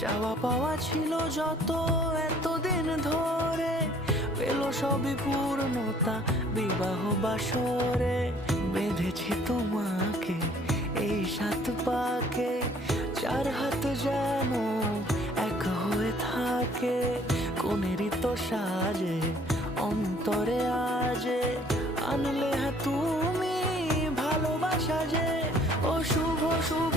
চাওয়া পাওয়া ছিল যত এতদিন ধরে, পেল সবই পূর্ণতা বিবাহ বাসরে। বেঁধেছি তোমাকে এই 7 পাকে, 4 হাত যেন এক হয়ে থাকে। কোনেরই তো সাজে অন্তরে আজে, আনলে হ্যাঁ তুমি ভালোবাসা যে। ও শুভ শুভ